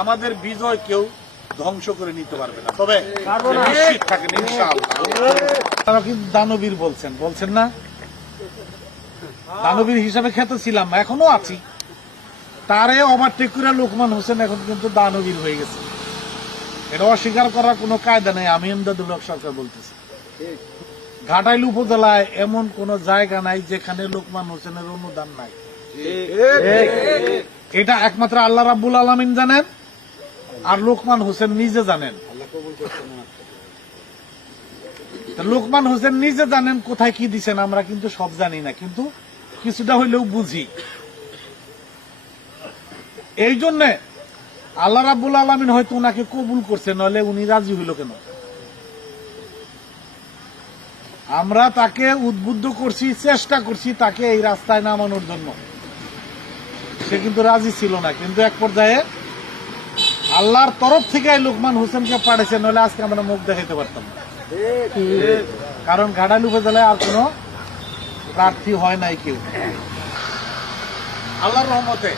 আমাদের বিজয় কেউ ধ্বংস করে নিতে পারবে না। তবে নিশ্চিত থাকেন তারা কিন্তু দানবীর বলছেন বলছেন না? দানবীর হিসাবে খ্যাত ছিলাম এখনও আছি। তারে ওভারটেক করে লোকমান হোসেন এখন কিন্তু দানবীর হয়ে গেছে। এটা অস্বীকার করার কোনো কায়দা নেই আমি এমদাদুল হক সরকার বলতেছি। ঘাটাইল উপজেলায় এমন কোন জায়গা নাই যেখানে লোকমান হোসেনের অনুদান নাই। এটা একমাত্র আল্লাহ রাব্বুল আলমিন জানেন। আর লোকমান হোসেন নিজে জানেন। লোকমান হোসেন নিজে জানেন কোথায় কি দিছেন, আমরা কিন্তু সব জানি না, কিন্তু কিছুটা হইলেও বুঝি। এই জন্যে আল্লাহ রাব্বুল আলমিন হয়তো উনাকে কবুল করছে, নইলে উনি রাজি হইল কেন? আমরা তাকে উদ্বুদ্ধ করছি, চেষ্টা করছি তাকে এই রাস্তায় নামানোর জন্য। সে কিন্তু রাজি ছিল না, কিন্তু এক পর্যায়ে আল্লাহর তরফ থেকে লোকমান হোসেনকে পাঠিয়েছে নইলে আজকে আমরা মুখ দেখাইতে পারতাম কারণ ঘাটাল উপজেলায় আর কোনো প্রার্থী হয় নাই কেউ। আল্লাহর রহমতে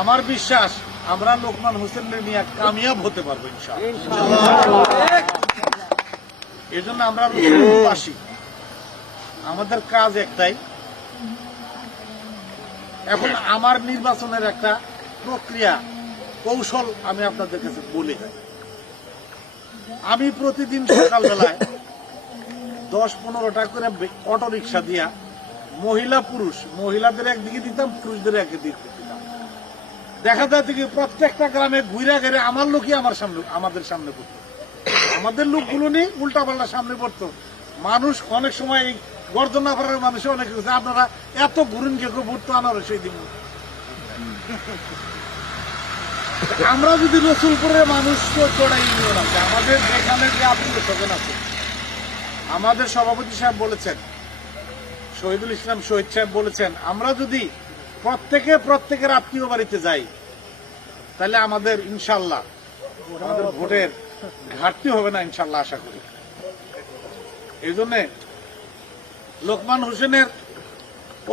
আমার বিশ্বাস আমরা লোকমান হোসেনের নিয়ে কামিয়াব হতে পারব ইনশাআল্লাহ। এই জন্য আমরা রসুলবাসী, আমাদের কাজ একটাই। এখন আমার নির্বাচনের একটা প্রক্রিয়া কৌশল আমি আপনাদের কাছে বলি। আমি প্রতিদিন সকালবেলায় দশ পনেরোটা করে অটো রিক্সা দিয়া মহিলা পুরুষ, মহিলাদের একদিকে দিতাম, পুরুষদের একদিকে দিতাম। দেখা যায় কি প্রত্যেকটা গ্রামে ঘুরে ঘেরে আমার লোকই আমার সামনে, আমাদের সামনে পড়তো। আমাদের লোকগুলো নেই উল্টা পাল্টা সামনে পড়তো। মানুষ অনেক সময় এই গর্জনা করার মানুষ অনেক আপনারা এত ঘুরুন কে ভোট তো আনার সেই দিন। আমরা যদি রসুলপুরের মানুষ তো চড়াই ইউনিয়ন আছে আমাদের যেখানে যে আত্মীয় স্বজন আছে। আমাদের সভাপতি সাহেব বলেছেন, শহীদুল ইসলাম শহীদ সাহেব বলেছেন, আমরা যদি প্রত্যেকে প্রত্যেকের আত্মীয় বাড়িতে যাই, তাহলে আমাদের ইনশাল্লাহ, আমাদের ভোটের ঘাটতি হবে না ইনশাল্লাহ আশা করি। এই জন্যে লোকমান হোসেনের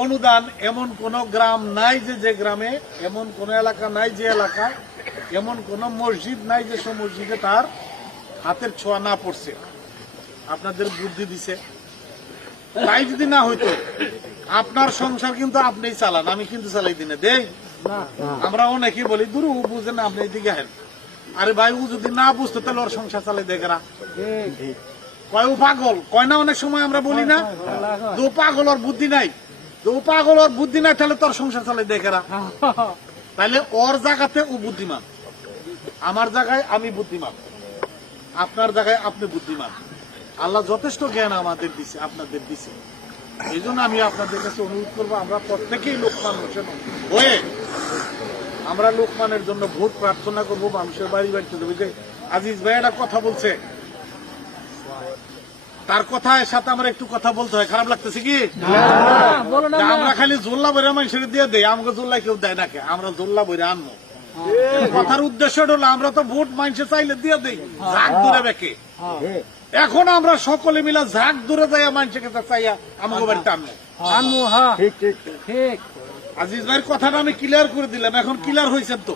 অনুদান এমন কোন গ্রাম নাই যে যে গ্রামে, এমন কোন এলাকা নাই যে এলাকায় এমন কোন মসজিদ নাই যে সে মসজিদে তার হাতের ছোঁয়া না পড়ছে। আপনাদের বুদ্ধি দিছে। তাই যদি না হইতো আপনার সংসার কিন্তু আপনিই চালান আমি কিন্তু চালাই দিনে। দেই আমরা অনেকেই বলি দূর ও বুঝে না আপনি এদিকে হেন আরে ভাই ও যদি না বুঝতো তাহলে ওর সংসার চালাই দেখেরা কয় ও পাগল? কয় না অনেক সময় আমরা বলি না ও পাগল ওর বুদ্ধি নাই। ও পাগল ওর বুদ্ধি নাই তাহলে তোর সংসার চালাই দেখেরা তাহলে ওর জায়গাতে ও বুদ্ধিমান। আমার জায়গায় আমি বুদ্ধিমান। আপনার জায়গায় আপনি বুদ্ধিমান। আল্লাহ যথেষ্ট জ্ঞান আমাদের দিছে, আপনাদের দিছে। এই জন্য আমি আপনাদের কাছে অনুরোধ করব, আমরা প্রত্যেকেই লোকমান হোসেন হয়ে আমরা লোকমানের জন্য ভোট প্রার্থনা করব, মানুষের বাড়ি বাড়িতে আজিজ ভাই কথা বলছে তার কথার সাথে আমার একটু কথা বলতে হয় খারাপ লাগতেছে কি? আমরা খালি জোল্লা বইরা মানুষের দিয়ে দেই আমাকে জোল্লা কেউ দেয় না আমরা জোল্লা বইরা আনব। কথার উদ্দেশ্য হলো আমরা তো ভোট মানুষে চাইলে দিয়ে দেই ঝাঁক দূরে বেকে। এখন আমরা সকলে মিলে ঝাঁক দূরে যাইয়া মানুষের কাছে চাইয়া আমাকে বাড়িতে আনব। আনমু হ্যাঁ। ঠিক ঠিক ঠিক। আজিজ ভাইয়ের কথাটা আমি ক্লিয়ার করে দিলাম এখন ক্লিয়ার হয়েছেন তো?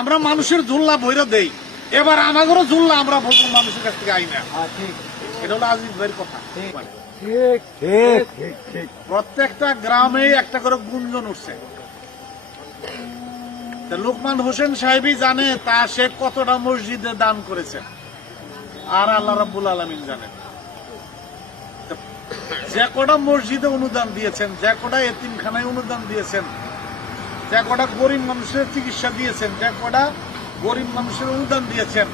আমরা মানুষের জুল্লা বইরা দেই। এবার আমাদেরও জুল্লা আমরা ভোট মানুষের কাছ থেকে আই না। হ্যাঁ এটা হলো আজিজ ভাইয়ের কথা প্রত্যেকটা গ্রামে একটা করে গুঞ্জন উঠছে। লোকমান হোসেন সাহেবই জানে তা সে কতটা মসজিদে দান করেছে। আর আল্লাহ রাব্বুল আলমিন জানেন তা যে কটা মসজিদে অনুদান দিয়েছেন যে কটা এতিমখানায় অনুদান দিয়েছেন যে কটা গরিব মানুষের চিকিৎসা দিয়েছেন যে কটা গরিব মানুষের অনুদান দিয়েছেন।